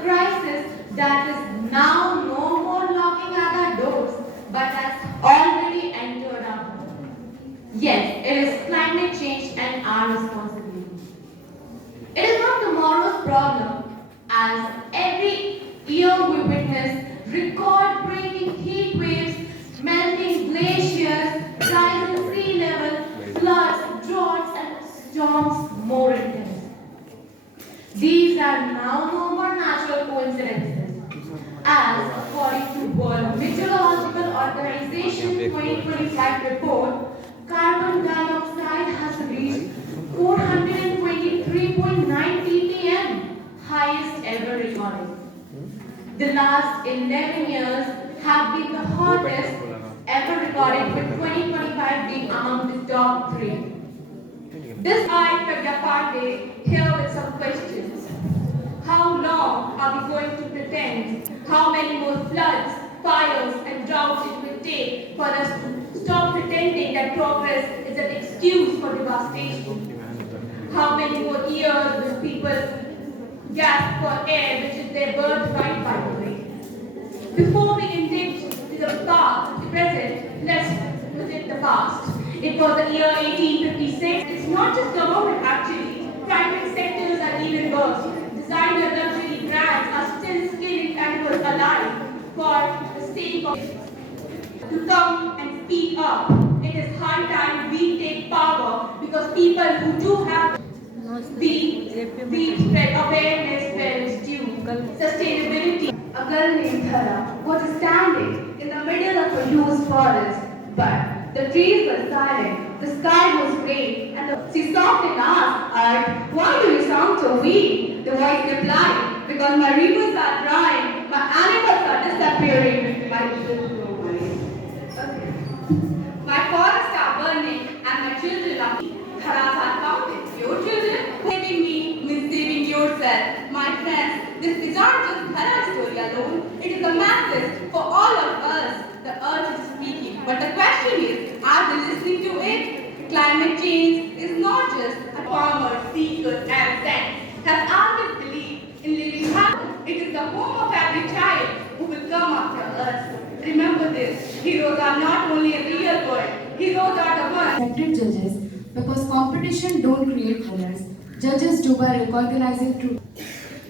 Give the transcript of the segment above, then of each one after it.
crisis that is now no more knocking at our doors, but has already entered our home. Yes, it is climate change and our responsibility. It is not tomorrow's problem, as every year we witness record-breaking heat waves, melting glaciers, rising sea level, floods, droughts, and storms more intense. These are now no more natural coincidences. As according to World Meteorological Organization 2025 report, carbon dioxide has reached 423.9 ppm, highest ever recorded. The last 11 years have been the hottest ever recorded, with 2025 being among the top three. This I, Pragya Pandey, here with some questions. How long are we going to pretend? How many more floods, fires, and droughts it will take for us to stop pretending that progress is an excuse for devastation? How many more years will people gasp for air, which is their birthright, by the way? Before we intake the past, the present, let's visit the past. It was the year 1856. It's not just government actually. Private sectors are even worse. Designer luxury brands are still skinning animals alive for the sake of to come and speak up. It is high time we take power, because people who do have we spread awareness where it's due. Sustainability. A girl named Dhara was standing in the middle of a huge forest, but the trees were silent, the sky was gray, and she stopped and asked, "Earth, why do you sound so weak?" The voice replied, "Because my rivers are drying, my animals are disappearing, my children go away. My forests are burning, and my children are Dharas are counted. Your children? Saving me means saving yourself. My friends, this is not just Dhara's story alone. It is a message for all of us. The earth is speaking. But the question is, are they listening to it? Climate change is not just a farmer, seekers, and saints have always believed in living happy. It is the home of every child who will come after us. Remember this, heroes are not only a real world, heroes are the ones. Respected judges, because competition don't create winners. Judges do by recognizing truth.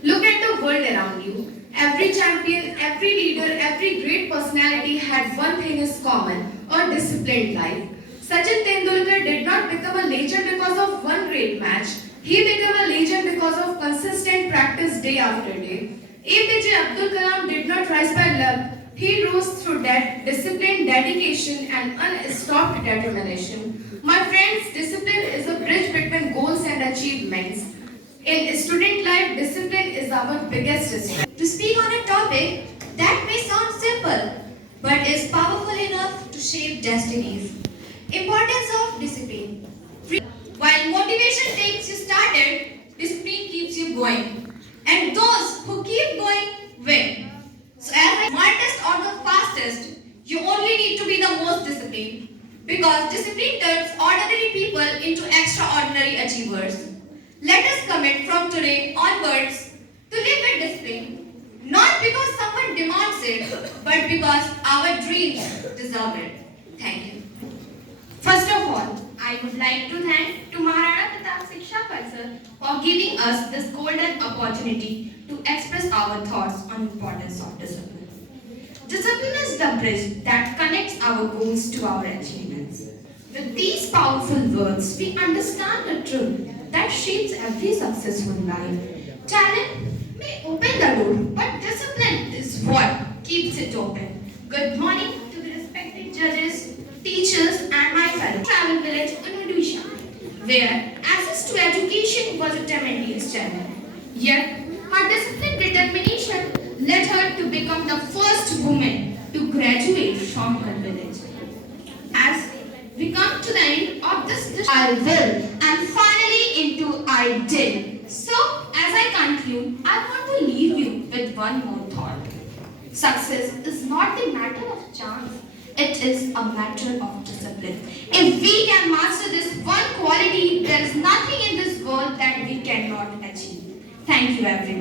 Look at the world around you. Every champion, every leader, every great personality had one thing in common: a disciplined life. Sachin Tendulkar did not become a legend because of one great match. He became a legend because of consistent practice day after day. APJ Abdul Kalam did not rise by luck. He rose through discipline, dedication, and unstopped determination. My friends, discipline is a bridge between goals and achievements. In student life, discipline is our biggest strength. To speak on a topic that may sound simple, but is powerful enough to shape destinies. Importance of discipline. While motivation takes you started, discipline keeps you going. And those who keep going win. So as the smartest or the fastest, you only need to be the most disciplined. Because discipline turns ordinary people into extraordinary achievers. Let us commit from today onwards to live with discipline. Not because someone demands it, but because our dreams deserve it. Thank you. First of all, I would like to thank to Maharana Pratap Shiksha Parishad for giving us this golden opportunity to express our thoughts on importance of discipline. Discipline is the bridge that connects our goals to our achievements. With these powerful words, we understand the truth that shapes every successful life. Talent may open the door, but discipline is what keeps it open. Good morning to the respected judges, teachers, and my fellow travel village in Odisha, where access to education was a tremendous challenge. Yet, her disciplined determination led her to become the first woman to graduate from her village. As we come to the end of this I will, and finally into I did. So, as I conclude, I want to leave you with one more thought. Success is not the matter of chance. It is a matter of discipline. If we can master this one quality, there is nothing in this world that we cannot achieve. Thank you, everyone.